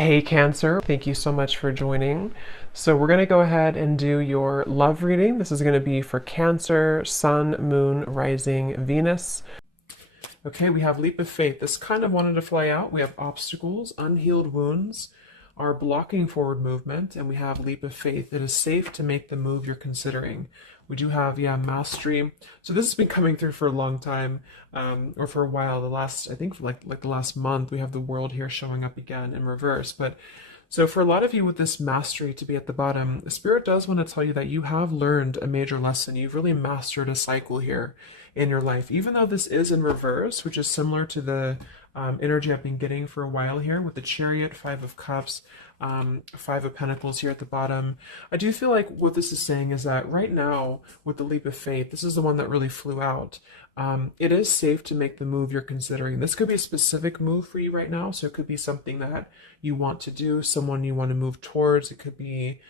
Hey Cancer, thank you so much for joining. So we're going to go ahead and do your love reading. This is going to be for Cancer, Sun, Moon, Rising, Venus. Okay, we have Leap of Faith. This kind of wanted to fly out. We have obstacles, unhealed wounds are blocking forward movement, and we have Leap of Faith. It is safe to make the move you're considering. We do have, Mastery. So this has been coming through for a long time, or for a while. I think for like the last month, we have the World here showing up again in reverse. But so for a lot of you with this Mastery to be at the bottom, the Spirit does want to tell you that you have learned a major lesson. You've really mastered a cycle here in your life, even though this is in reverse, which is similar to the energy I've been getting for a while here with the Chariot, Five of Cups, Five of Pentacles here at the bottom. I do feel like what this is saying is that right now with the Leap of Faith, this is the one that really flew out. It is safe to make the move you're considering. This could be a specific move for you right now. So it could be something that you want to do, someone you want to move towards. It could be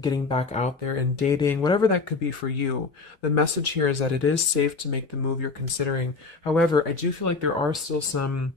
getting back out there and dating, whatever that could be for you. The message here is that it is safe to make the move you're considering. However, I do feel like there are still some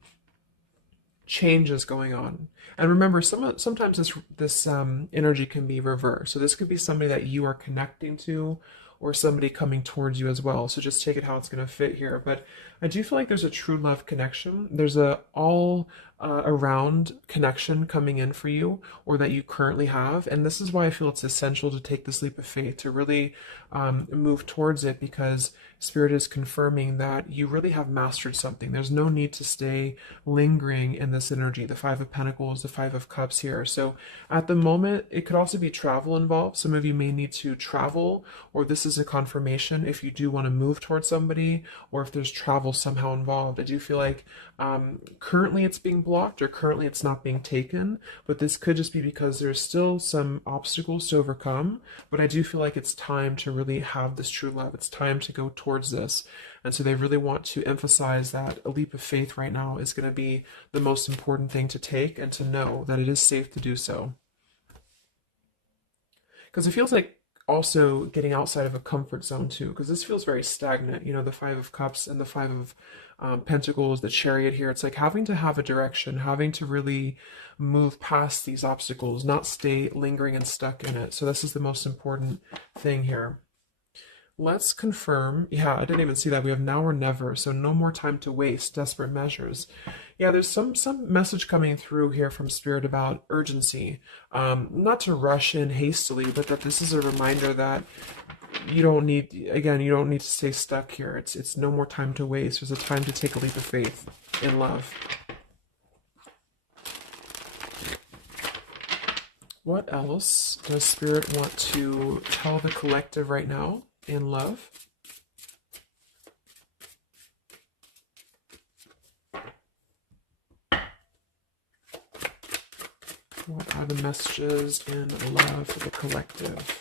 changes going on. And remember, sometimes this energy can be reversed. So this could be somebody that you are connecting to, or somebody coming towards you as well. So just take it how it's going to fit here. But I do feel like there's a true love connection. There's a all around connection coming in for you, or that you currently have. And this is why I feel it's essential to take this leap of faith, to really move towards it, because Spirit is confirming that you really have mastered something. There's no need to stay lingering in this energy. The Five of Pentacles, the Five of Cups here. So at the moment, it could also be travel involved. Some of you may need to travel, or this is a confirmation if you do want to move towards somebody, or if there's travel somehow involved. I do feel like currently it's being blocked, or currently it's not being taken, but this could just be because there's still some obstacles to overcome. But I do feel like it's time to really have this true love. It's time to go towards this. And so they really want to emphasize that a leap of faith right now is going to be the most important thing to take, and to know that it is safe to do so. Because it feels like also getting outside of a comfort zone too, because this feels very stagnant. The Five of Cups and the Five of Pentacles, the Chariot here. It's like having to have a direction, having to really move past these obstacles, not stay lingering and stuck in it. So this is the most important thing here. Let's confirm. Yeah, I didn't even see that. We have now or never. So no more time to waste. Desperate measures. Yeah, there's some message coming through here from Spirit about urgency. Not to rush in hastily, but that this is a reminder that you don't need to stay stuck here. It's no more time to waste. There's a time to take a leap of faith in love. What else does Spirit want to tell the collective right now in love? What are the messages in love for the collective?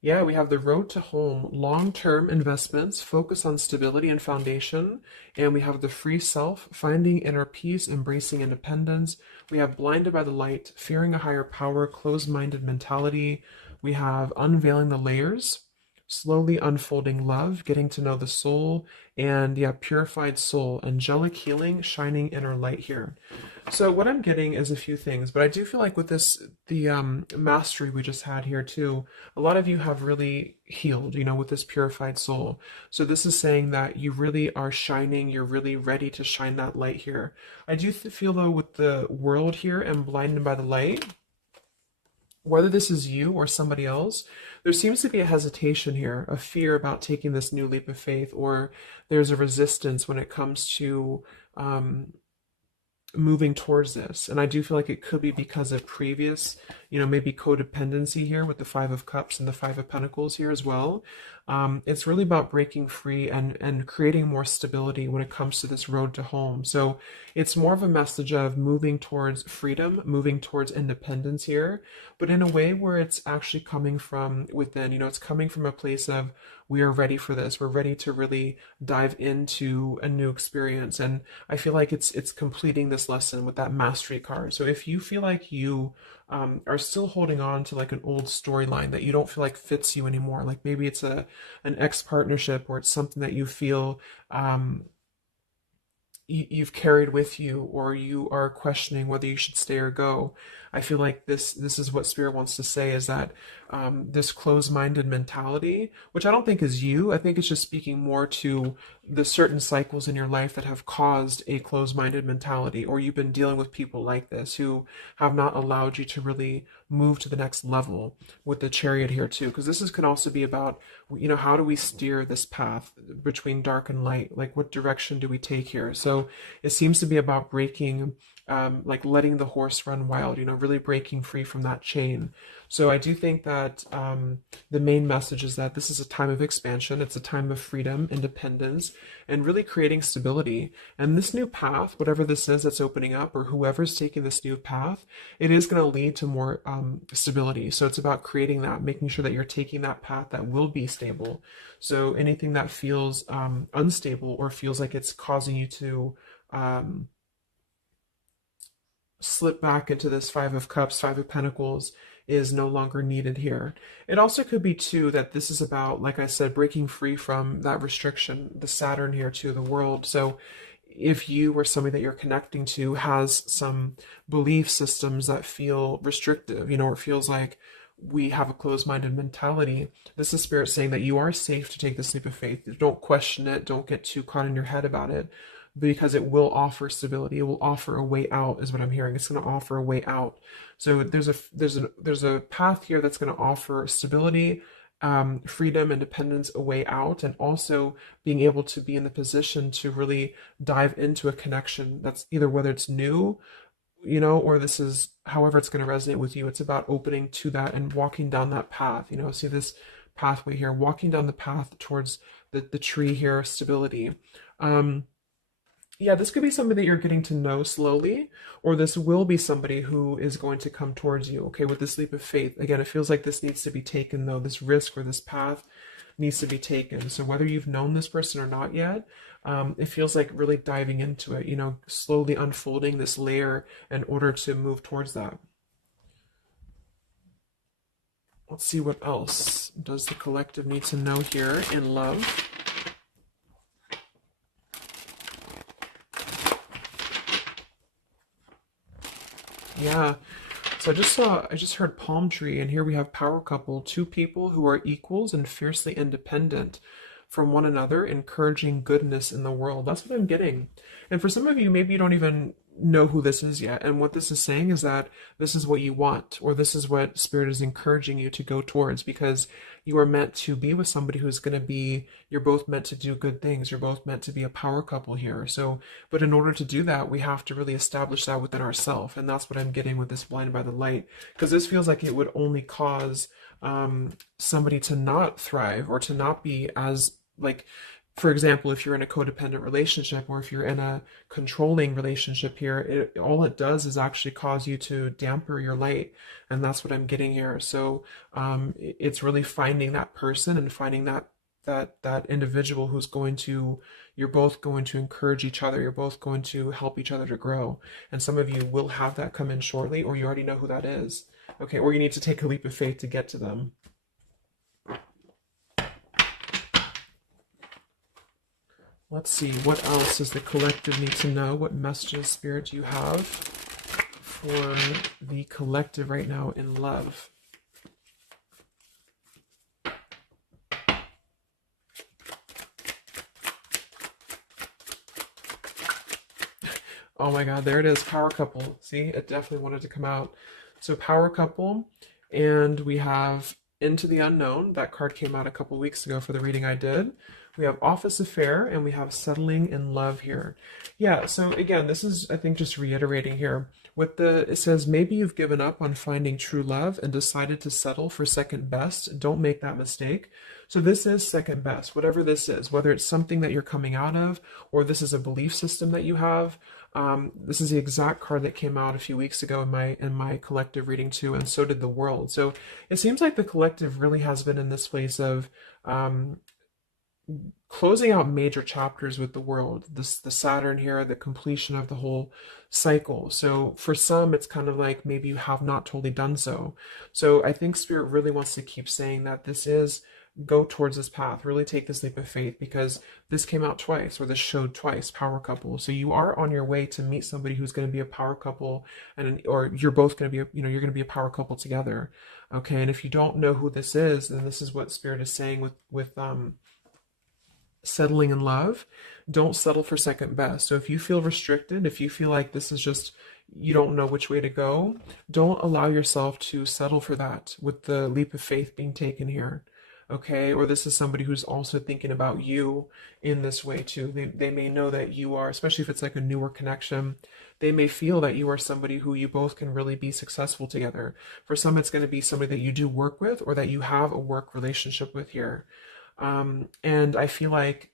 Yeah, we have the road to home, long-term investments, focus on stability and foundation. And we have the free self, finding inner peace, embracing independence. We have blinded by the light, fearing a higher power, closed-minded mentality. We have unveiling the layers, slowly unfolding love, getting to know the soul, and purified soul, angelic healing, shining inner light here. So what I'm getting is a few things, but I do feel like with this, the mastery we just had here too, a lot of you have really healed, with this purified soul. So this is saying that you really are shining, you're really ready to shine that light here. I do feel though with the world here and blinded by the light, whether this is you or somebody else, there seems to be a hesitation here, a fear about taking this new leap of faith, or there's a resistance when it comes to moving towards this. And I do feel like it could be because of previous, maybe codependency here with the Five of Cups and the Five of Pentacles here as well. It's really about breaking free and creating more stability when it comes to this road to home. So it's more of a message of moving towards freedom, moving towards independence here, but in a way where it's actually coming from within. It's coming from a place of, we are ready for this. We're ready to really dive into a new experience. And I feel like it's completing this lesson with that mastery card. So if you feel like you are still holding on to like an old storyline that you don't feel like fits you anymore, like maybe it's an ex partnership, or it's something that you feel you've carried with you, or you are questioning whether you should stay or go. I feel like this is what Spirit wants to say, is that this closed-minded mentality, which I don't think is you. I think it's just speaking more to the certain cycles in your life that have caused a closed-minded mentality, or you've been dealing with people like this who have not allowed you to really move to the next level, with the Chariot here too, because this is can also be about, how do we steer this path between dark and light? Like, what direction do we take here? So it seems to be about breaking, like letting the horse run wild, really breaking free from that chain. So I do think that the main message is that this is a time of expansion. It's a time of freedom, independence, and really creating stability. And this new path, whatever this is that's opening up, or whoever's taking this new path, it is going to lead to more stability. So it's about creating that, making sure that you're taking that path that will be stable. So anything that feels unstable, or feels like it's causing you to slip back into this Five of Cups, Five of Pentacles, is no longer needed here. It also could be too that this is about, like I said, breaking free from that restriction, the Saturn here to the world. So if you or somebody that you're connecting to has some belief systems that feel restrictive, or it feels like we have a closed-minded mentality, this is Spirit saying that you are safe to take this leap of faith. Don't question it. Don't get too caught in your head about it, because it will offer stability. It will offer a way out, is what I'm hearing. It's going to offer a way out. So there's a path here that's going to offer stability, freedom, independence, a way out, and also being able to be in the position to really dive into a connection that's either, whether it's new, or this is however it's going to resonate with you. It's about opening to that and walking down that path. See this pathway here, walking down the path towards the tree here, stability. Yeah, this could be somebody that you're getting to know slowly, or this will be somebody who is going to come towards you, okay, with this leap of faith. Again, it feels like this needs to be taken, though. This risk or this path needs to be taken. So whether you've known this person or not yet, it feels like really diving into it, slowly unfolding this layer in order to move towards that. Let's see, what else does the collective need to know here in love? Yeah. So I just heard palm tree, and here we have power couple, two people who are equals and fiercely independent from one another, encouraging goodness in the world. That's what I'm getting. And for some of you, maybe you don't even know who this is yet. And what this is saying is that this is what you want, or this is what Spirit is encouraging you to go towards, because you are meant to be with somebody who's going to be, you're both meant to do good things. You're both meant to be a power couple here. So, but in order to do that, we have to really establish that within ourselves. And that's what I'm getting with this Blinded by the Light, because this feels like it would only cause somebody to not thrive, or to not be as, like, for example, if you're in a codependent relationship, or if you're in a controlling relationship here, all it does is actually cause you to damper your light. And that's what I'm getting here. So it's really finding that person, and finding that individual who's going to, you're both going to encourage each other. You're both going to help each other to grow. And some of you will have that come in shortly, or you already know who that is. Okay, or you need to take a leap of faith to get to them. Let's see, what else does the collective need to know? What messages, Spirit, do you have for the collective right now in love? Oh my God, there it is, power couple. See, it definitely wanted to come out. So power couple, and we have Into the Unknown. That card came out a couple weeks ago for the reading I did. We have Office Affair, and we have Settling in Love here. Yeah, so again, this is, I think, just reiterating here. It says, maybe you've given up on finding true love and decided to settle for second best. Don't make that mistake. So this is second best, whatever this is, whether it's something that you're coming out of, or this is a belief system that you have. This is the exact card that came out a few weeks ago in my collective reading too, and so did the world. So it seems like the collective really has been in this place of closing out major chapters with the world. The Saturn here, the completion of the whole cycle. So for some, it's kind of like maybe you have not totally done so. So I think Spirit really wants to keep saying that this is go towards this path, really take this leap of faith, because this came out twice, or this showed twice, power couple. So you are on your way to meet somebody who's going to be a power couple, or you're both going to be, you're going to be a power couple together. Okay. And if you don't know who this is, then this is what Spirit is saying with settling in love. Don't settle for second best. So if you feel restricted, if you feel like this is just, you don't know which way to go, don't allow yourself to settle for that with the leap of faith being taken here. Okay, or this is somebody who's also thinking about you in this way too. They may know that you are, especially if it's like a newer connection, they may feel that you are somebody who you both can really be successful together. For some, it's going to be somebody that you do work with, or that you have a work relationship with here. And I feel like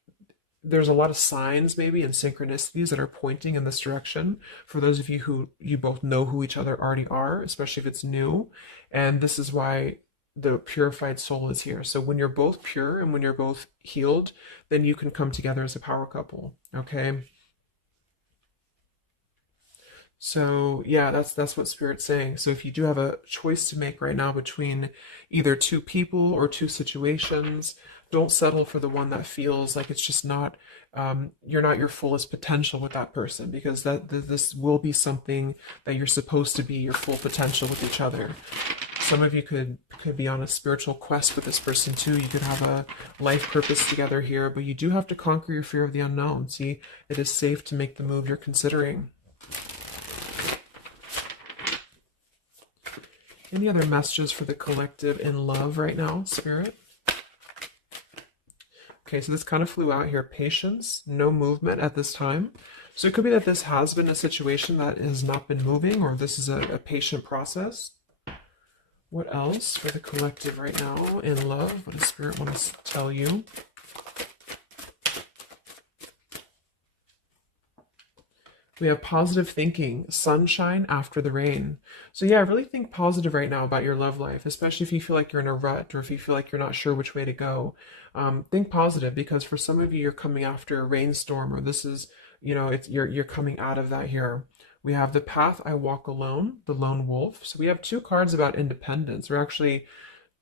there's a lot of signs maybe and synchronicities that are pointing in this direction for those of you who you both know who each other already are, especially if it's new. And this is why the purified soul is here. So when you're both pure and when you're both healed, then you can come together as a power couple. Okay. So yeah, that's what Spirit's saying. So if you do have a choice to make right now between either two people or two situations, don't settle for the one that feels like it's just not, you're not your fullest potential with that person, because this will be something that you're supposed to be your full potential with each other. Some of you could be on a spiritual quest with this person too. You could have a life purpose together here, but you do have to conquer your fear of the unknown. See, it is safe to make the move you're considering. Any other messages for the collective in love right now, Spirit? Okay, so this kind of flew out here. Patience, no movement at this time. So it could be that this has been a situation that has not been moving, or this is a patient process. What else for the collective right now in love? What does Spirit want to tell you? We have positive thinking, sunshine after the rain. So yeah, really think positive right now about your love life, especially if you feel like you're in a rut, or if you feel like you're not sure which way to go. Think positive, because for some of you, you're coming after a rainstorm, or this is, you're coming out of that here. We have the path I walk alone, the lone wolf. So we have two cards about independence. We're actually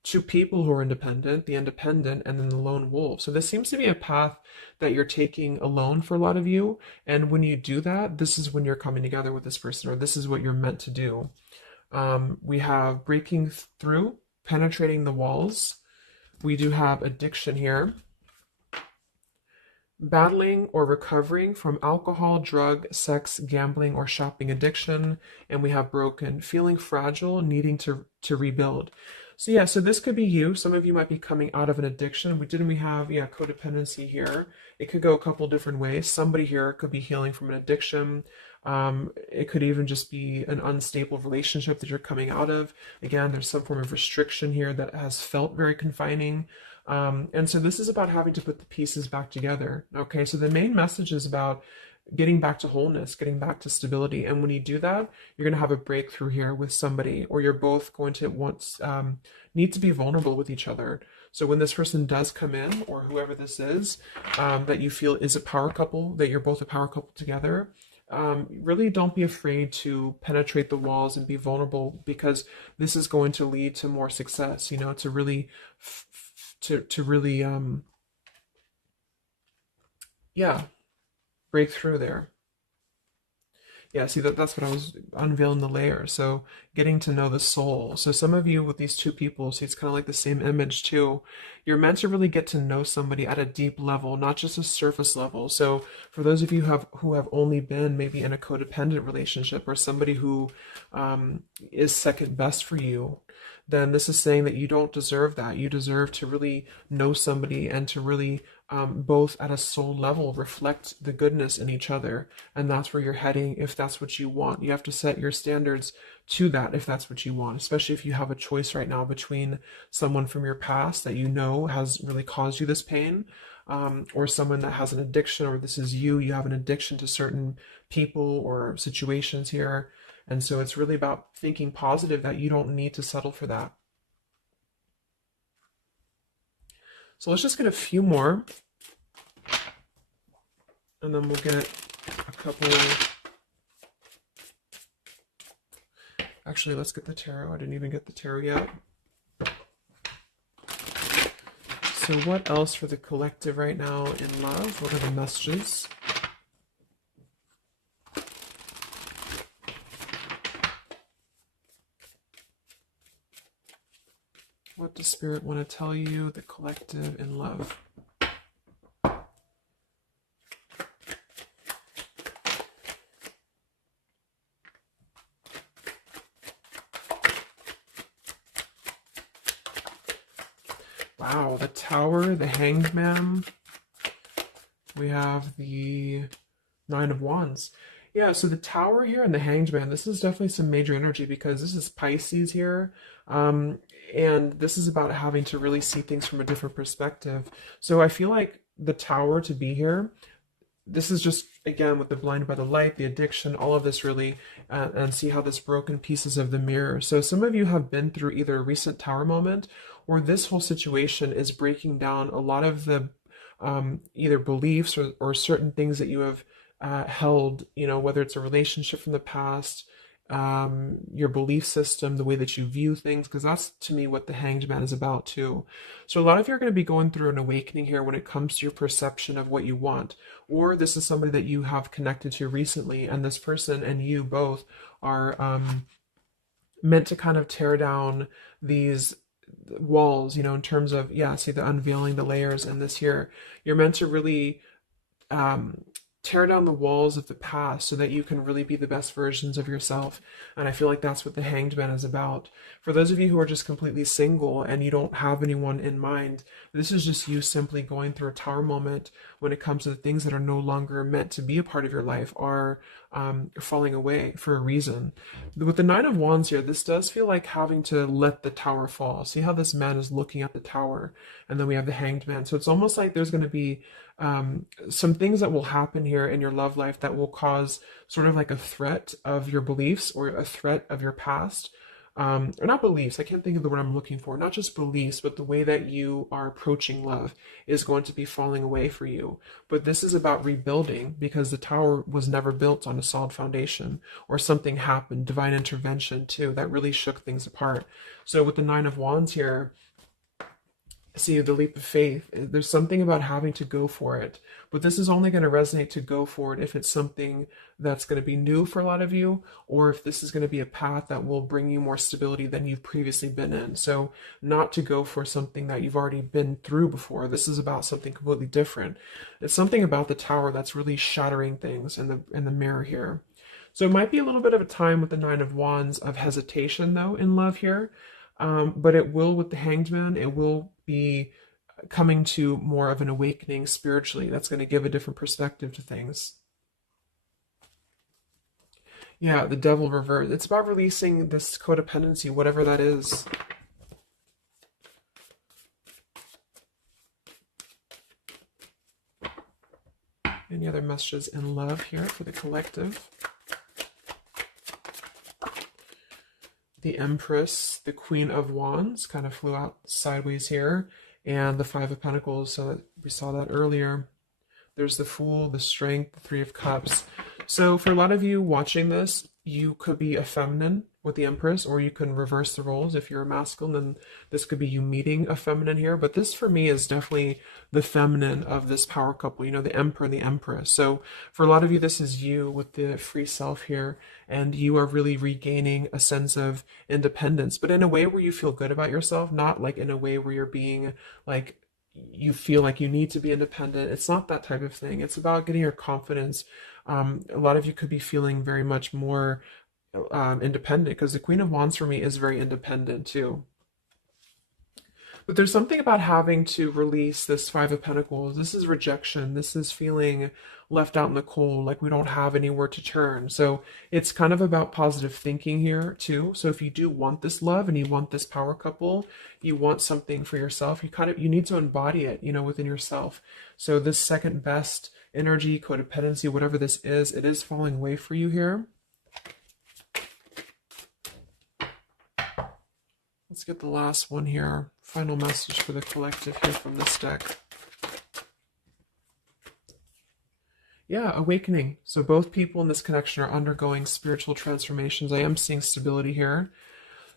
two people who are independent, the independent, and then the lone wolf. So this seems to be a path that you're taking alone for a lot of you. And when you do that, this is when you're coming together with this person, or this is what you're meant to do. We have breaking through, penetrating the walls. We do have addiction here. Battling or recovering from alcohol, drug, sex, gambling, or shopping addiction. And we have broken, feeling fragile, needing to rebuild. So yeah, so this could be you. Some of you might be coming out of an addiction. We have codependency here. It could go a couple different ways. Somebody here could be healing from an addiction. It could even just be an unstable relationship that you're coming out of. Again, there's some form of restriction here that has felt very confining. And so this is about having to put the pieces back together. Okay, so the main message is about getting back to wholeness, getting back to stability. And when you do that, you're going to have a breakthrough here with somebody, or you're both going to need to be vulnerable with each other. So when this person does come in, or whoever this is, that you feel is a power couple, that you're both a power couple together, really don't be afraid to penetrate the walls and be vulnerable, because this is going to lead to more success, to really, break through there. Yeah, see, that's what I was unveiling, the layer. So getting to know the soul. So some of you with these two people, see, it's kind of like the same image too. You're meant to really get to know somebody at a deep level, not just a surface level. So for those of you who have only been maybe in a codependent relationship, or somebody who is second best for you, then this is saying that you don't deserve that. You deserve to really know somebody, and to really both at a soul level reflect the goodness in each other. And that's where you're heading if that's what you want. You have to set your standards to that if that's what you want, especially if you have a choice right now between someone from your past that has really caused you this pain, or someone that has an addiction, or this is you have an addiction to certain people or situations here. And so it's really about thinking positive, that you don't need to settle for that. So let's just get a few more, and then we'll get a couple. Actually, let's get the tarot. I didn't even get the tarot yet. So what else for the collective right now in love? What are the messages? What does Spirit want to tell you, the collective in love? Wow, the Tower, the Hanged Man. We have the Nine of Wands. Yeah, so the Tower here and the Hanged Man, this is definitely some major energy because this is Pisces here. Um, and this is about having to really see things from a different perspective. So I feel like the Tower to be here, this is just, again, with the blinded by the light, the addiction, all of this really, and see how this broken pieces of the mirror. So some of you have been through either a recent Tower moment or this whole situation is breaking down a lot of the either beliefs or certain things that you have held, you know, whether it's a relationship from the past, your belief system, the way that you view things, because that's to me what the Hanged Man is about too. So a lot of you are going to be going through an awakening here when it comes to your perception of what you want, or this is somebody that you have connected to recently, and this person and you both are meant to kind of tear down these walls, you know, in terms of, yeah, see the unveiling the layers in this here. You're meant to really um, tear down the walls of the past so that you can really be the best versions of yourself. And I feel like that's what the Hanged Man is about. For those of you who are just completely single and you don't have anyone in mind, this is just you simply going through a Tower moment when it comes to the things that are no longer meant to be a part of your life are falling away for a reason. With the Nine of Wands here, this does feel like having to let the Tower fall. See how this man is looking at the Tower, and then we have the Hanged Man. So it's almost like there's going to be some things that will happen here in your love life that will cause sort of like a threat of your beliefs or a threat of your past. Or not beliefs, I can't think of the word I'm looking for, not just beliefs, but the way that you are approaching love is going to be falling away for you. But this is about rebuilding because the Tower was never built on a solid foundation, or something happened, divine intervention too, that really shook things apart. So with the Nine of Wands here, see the leap of faith, there's something about having to go for it, but this is only going to resonate to go for it if it's something that's going to be new for a lot of you, or if this is going to be a path that will bring you more stability than you've previously been in. So not to go for something that you've already been through before. This is about something completely different. It's something about the Tower that's really shattering things in the mirror here. So it might be a little bit of a time with the Nine of Wands of hesitation though in love here. But it will, with the Hanged Man, it will be coming to more of an awakening spiritually. That's going to give a different perspective to things. Yeah, the Devil reverse. It's about releasing this codependency, whatever that is. Any other messages in love here for the collective? The Empress, the Queen of Wands, kind of flew out sideways here, and the Five of Pentacles, so that we saw that earlier. There's the Fool, the Strength, the Three of Cups. So for a lot of you watching this, you could be a feminine with the Empress, or you can reverse the roles. If you're a masculine, then this could be you meeting a feminine here. But this for me is definitely the feminine of this power couple, you know, the Emperor and the Empress. So for a lot of you, this is you with the free self here, and you are really regaining a sense of independence, but in a way where you feel good about yourself, not like in a way where you're being like, you feel like you need to be independent. It's not that type of thing. It's about getting your confidence. A lot of you could be feeling very much more independent, because the Queen of Wands for me is very independent too. But there's something about having to release this Five of Pentacles. This is rejection. This is feeling left out in the cold, like we don't have anywhere to turn. So it's kind of about positive thinking here too. So if you do want this love and you want this power couple, you want something for yourself, you need to embody it, you know, within yourself. So this second best energy, codependency, whatever this is, it is falling away for you here. Let's get the last one here. Final message for the collective here from this deck. Yeah, awakening. So both people in this connection are undergoing spiritual transformations. I am seeing stability here.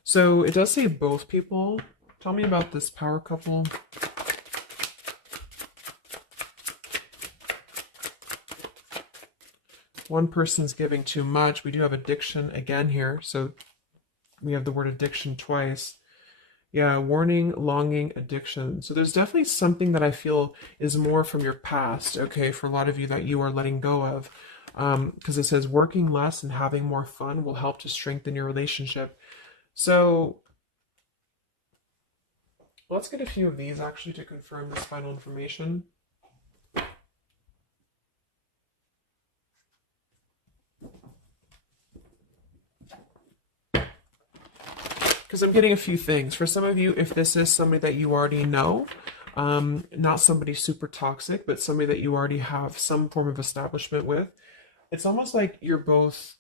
So it does say both people. Tell me about this power couple. One person's giving too much. We do have addiction again here. So we have the word addiction twice. Yeah, warning, longing, addiction. So there's definitely something that I feel is more from your past, okay, for a lot of you that you are letting go of. Because it says working less and having more fun will help to strengthen your relationship. So let's get a few of these actually to confirm this final information. Because I'm getting a few things. For some of you, if this is somebody that you already know, not somebody super toxic, but somebody that you already have some form of establishment with, it's almost like you're both,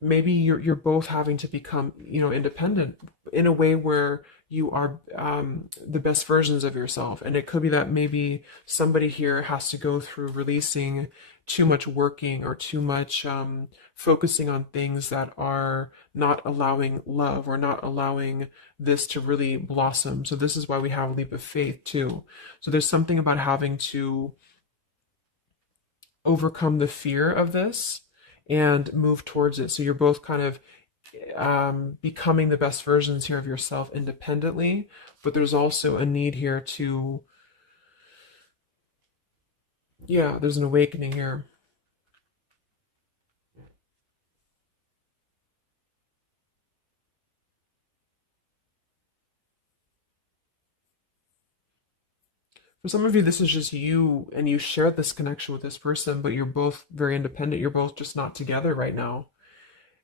maybe you're both having to become, independent in a way where you are the best versions of yourself. And it could be that maybe somebody here has to go through releasing too much working or too much focusing on things that are not allowing love or not allowing this to really blossom. So this is why we have a leap of faith too. So there's something about having to overcome the fear of this and move towards it. So you're both kind of becoming the best versions here of yourself independently, but there's also a need here to, yeah, there's an awakening here. For some of you, this is just you and you share this connection with this person, but you're both very independent. You're both just not together right now.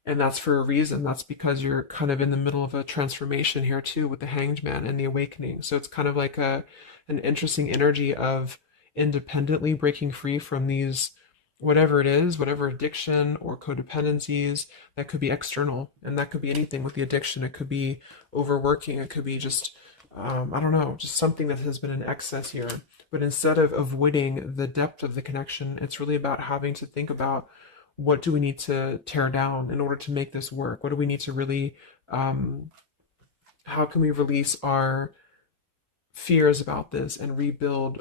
And that's for a reason. That's because you're kind of in the middle of a transformation here too with the Hanged Man and the awakening. So it's kind of like an interesting energy of independently breaking free from these, whatever it is, whatever addiction or codependencies that could be external. And that could be anything with the addiction. It could be overworking. It could be just, I don't know, just something that has been in excess here. But instead of avoiding the depth of the connection, it's really about having to think about, what do we need to tear down in order to make this work? What do we need to really, how can we release our fears about this and rebuild,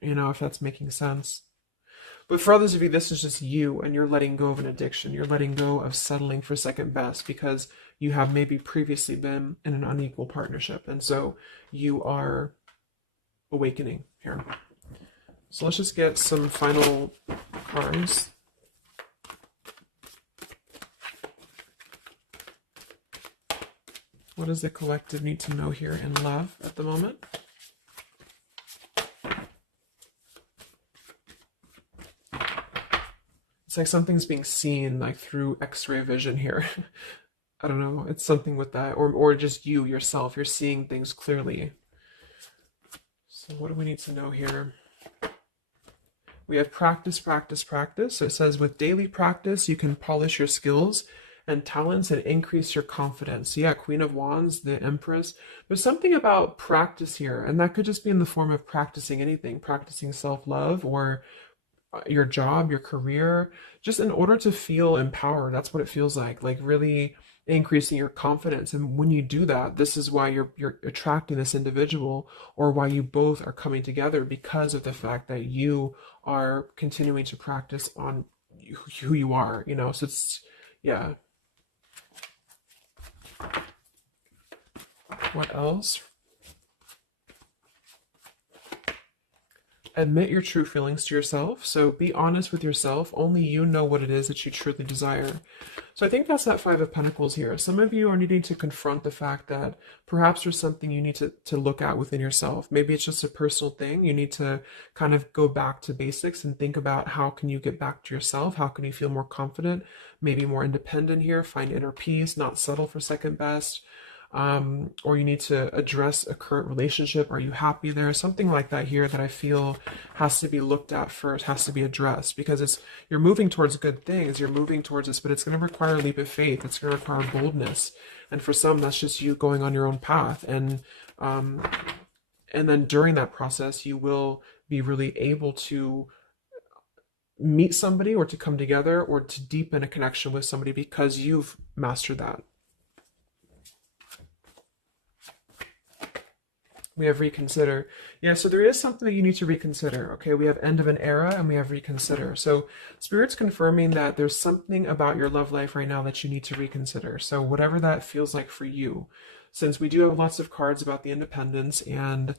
if that's making sense. But for others of you, this is just you and you're letting go of an addiction. You're letting go of settling for second best because you have maybe previously been in an unequal partnership. And so you are awakening here. So let's just get some final cards. What does the collective need to know here in love at the moment? It's like something's being seen like through X-ray vision here. I don't know. It's something with that. Or just you yourself. You're seeing things clearly. So what do we need to know here? We have practice, practice, practice. So it says with daily practice, you can polish your skills and talents and increase your confidence. So yeah, Queen of Wands, the Empress. There's something about practice here, and that could just be in the form of practicing anything, practicing self-love or your job, your career, just in order to feel empowered. That's what it feels like really increasing your confidence. And when you do that, this is why you're attracting this individual, or why you both are coming together, because of the fact that you are continuing to practice on who you are, so it's, yeah. What else? Admit your true feelings to yourself. So be honest with yourself. Only you know what it is that you truly desire. So I think that's that Five of Pentacles here. Some of you are needing to confront the fact that perhaps there's something you need to look at within yourself. Maybe it's just a personal thing. You need to kind of go back to basics and think about how can you get back to yourself? How can you feel more confident, maybe more independent here, find inner peace, not settle for second best. Or you need to address a current relationship. Are you happy there? Something like that here that I feel has to be looked at first, has to be addressed, because you're moving towards good things, you're moving towards this, but it's going to require a leap of faith. It's going to require boldness. And for some, that's just you going on your own path. And then during that process, you will be really able to meet somebody or to come together or to deepen a connection with somebody because you've mastered that. We have reconsider. Yeah, so there is something that you need to reconsider. Okay, we have end of an era and we have reconsider. So Spirit's confirming that there's something about your love life right now that you need to reconsider. So whatever that feels like for you. Since we do have lots of cards about the independence and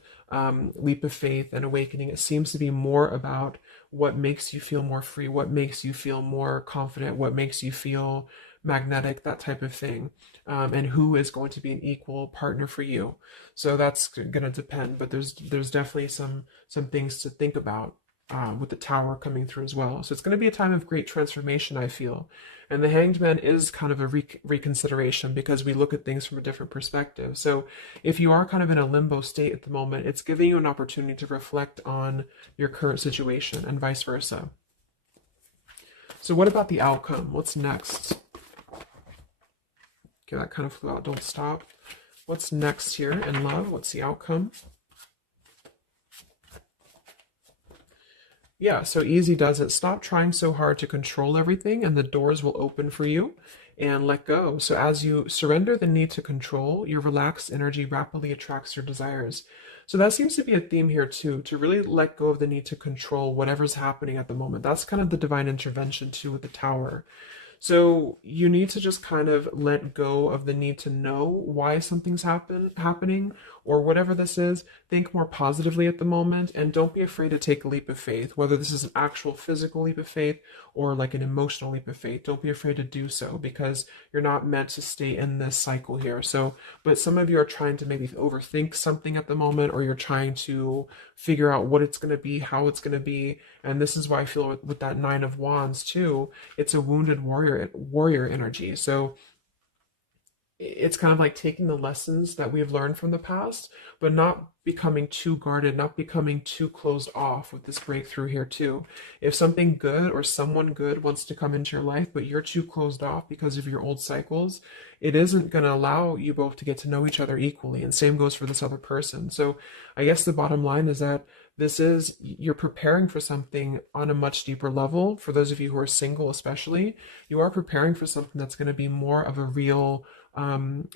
leap of faith and awakening, it seems to be more about what makes you feel more free, what makes you feel more confident, what makes you feel magnetic, that type of thing, and who is going to be an equal partner for you. So that's going to depend, but there's definitely some things to think about with the Tower coming through as well. So it's going to be a time of great transformation, I feel. And the Hanged Man is kind of a reconsideration because we look at things from a different perspective. So if you are kind of in a limbo state at the moment, it's giving you an opportunity to reflect on your current situation and vice versa. So what about the outcome? What's next? Okay, that kind of flew out. Don't stop. What's next here in love? What's the outcome? Yeah, so easy does it. Stop trying so hard to control everything and the doors will open for you, and let go. So as you surrender the need to control, your relaxed energy rapidly attracts your desires. So that seems to be a theme here too, to really let go of the need to control whatever's happening at the moment. That's kind of the divine intervention too with the Tower. So you need to just kind of let go of the need to know why something's happening or whatever this is. Think more positively at the moment and don't be afraid to take a leap of faith, whether this is an actual physical leap of faith or like an emotional leap of faith. Don't be afraid to do so because you're not meant to stay in this cycle here. So, but some of you are trying to maybe overthink something at the moment, or you're trying to figure out what it's going to be, how it's going to be. And this is why I feel with that Nine of Wands too, it's a wounded warrior energy. So it's kind of like taking the lessons that we've learned from the past, but not becoming too guarded, not becoming too closed off with this breakthrough here too. If something good or someone good wants to come into your life, but you're too closed off because of your old cycles, it isn't going to allow you both to get to know each other equally. And same goes for this other person. So I guess the bottom line is that you're preparing for something on a much deeper level. For those of you who are single, especially, you are preparing for something that's going to be more of a real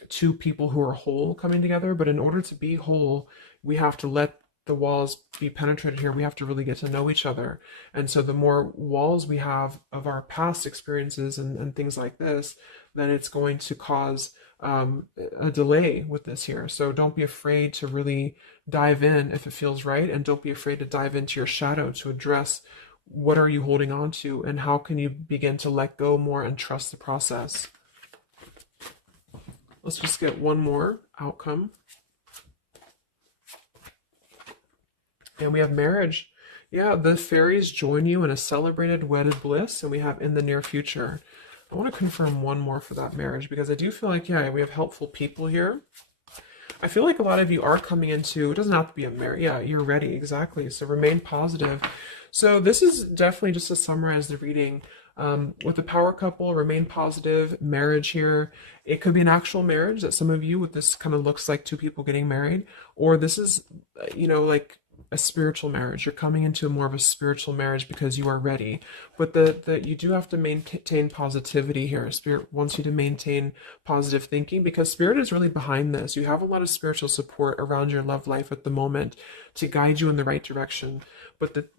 two people who are whole coming together. But in order to be whole, we have to let the walls be penetrated here. We have to really get to know each other. And so the more walls we have of our past experiences and things like this, then it's going to cause a delay with this here. So don't be afraid to really dive in if it feels right, and don't be afraid to dive into your shadow to address what are you holding on to and how can you begin to let go more and trust the process. Let's just get one more outcome. And we have marriage. Yeah, the fairies join you in a celebrated wedded bliss, and we have in the near future. I want to confirm one more for that marriage because I do feel like, yeah, we have helpful people here. I feel like a lot of you are coming into, it doesn't have to be a marriage. Yeah, you're ready. Exactly. So remain positive. So this is definitely just to summarize the reading. With the power couple, remain positive, marriage here. It could be an actual marriage that some of you with this kind of looks like two people getting married, or this is, like a spiritual marriage. You're coming into more of a spiritual marriage because you are ready. But you do have to maintain positivity here. Spirit wants you to maintain positive thinking because Spirit is really behind this. You have a lot of spiritual support around your love life at the moment to guide you in the right direction.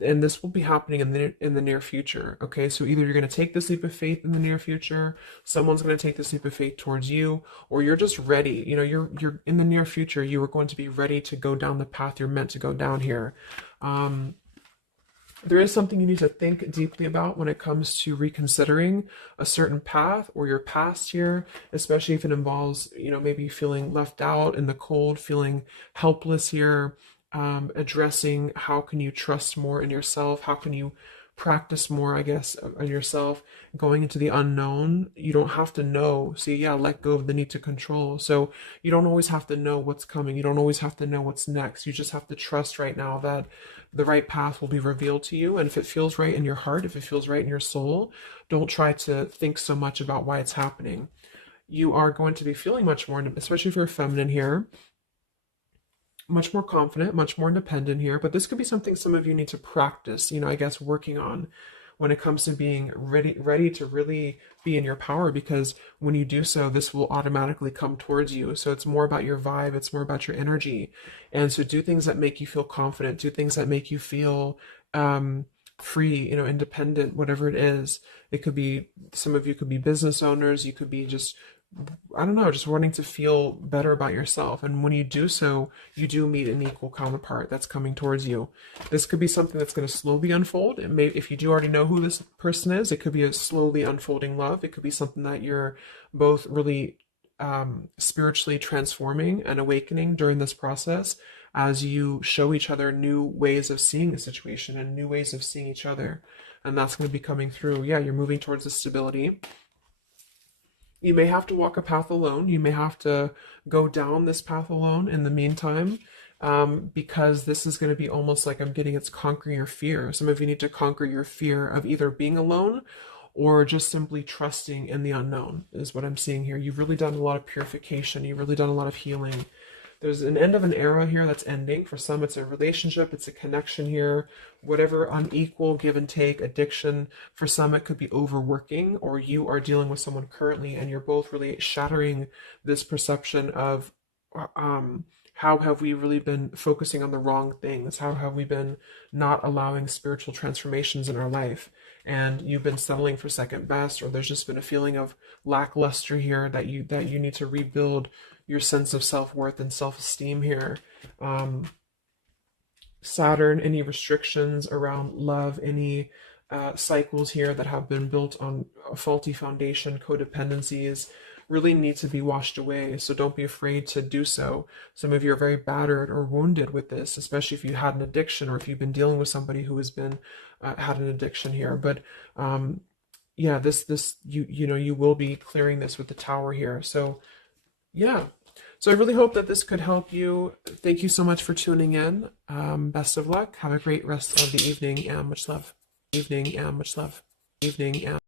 And this will be happening in the near future. Okay, so either you're going to take this leap of faith in the near future, someone's going to take this leap of faith towards you, or you're just ready. You're in the near future. You are going to be ready to go down the path you're meant to go down here. There is something you need to think deeply about when it comes to reconsidering a certain path or your past here, especially if it involves, maybe feeling left out in the cold, feeling helpless here. Addressing how can you trust more in yourself, how can you practice more, I guess, on yourself, going into the unknown. You don't have to know. See, yeah, let go of the need to control. So you don't always have to know what's coming. You don't always have to know what's next. You just have to trust right now that the right path will be revealed to you. And if it feels right in your heart, if it feels right in your soul, don't try to think so much about why it's happening. You are going to be feeling much more, especially if you're feminine here, much more confident, much more independent here, but this could be something some of you need to practice, I guess, working on. when it comes to being ready to really be in your power, because when you do so, this will automatically come towards you. So it's more about your vibe, it's more about your energy. And so do things that make you feel confident, do things that make you feel free, independent, whatever it is. It could be, some of you could be business owners, you could be just, I don't know, just wanting to feel better about yourself. And when you do so, you do meet an equal counterpart that's coming towards you. This could be something that's going to slowly unfold. It may, if you do already know who this person is, it could be a slowly unfolding love. It could be something that you're both really spiritually transforming and awakening during this process, as you show each other new ways of seeing a situation and new ways of seeing each other. And that's going to be coming through. Yeah, you're moving towards the stability. You may have to walk a path alone. You may have to go down this path alone in the meantime, because this is going to be almost like, I'm getting, it's conquering your fear. Some of you need to conquer your fear of either being alone or just simply trusting in the unknown, is what I'm seeing here. You've really done a lot of purification. You've really done a lot of healing. There's an end of an era here that's ending. For some, it's a relationship, it's a connection here, whatever unequal give and take, addiction. For some, it could be overworking, or you are dealing with someone currently and you're both really shattering this perception of how have we really been focusing on the wrong things? How have we been not allowing spiritual transformations in our life? And you've been settling for second best, or there's just been a feeling of lackluster here that you need to rebuild your sense of self-worth and self-esteem here. Saturn, any restrictions around love, any cycles here that have been built on a faulty foundation, codependencies, really need to be washed away. So don't be afraid to do so. Some of you are very battered or wounded with this, especially if you had an addiction, or if you've been dealing with somebody who has been had an addiction here. But yeah, this you will be clearing this with the Tower here. So yeah. So I really hope that this could help you. Thank you so much for tuning in. Best of luck. Have a great rest of the evening, and much love. Evening, and much love. Evening, and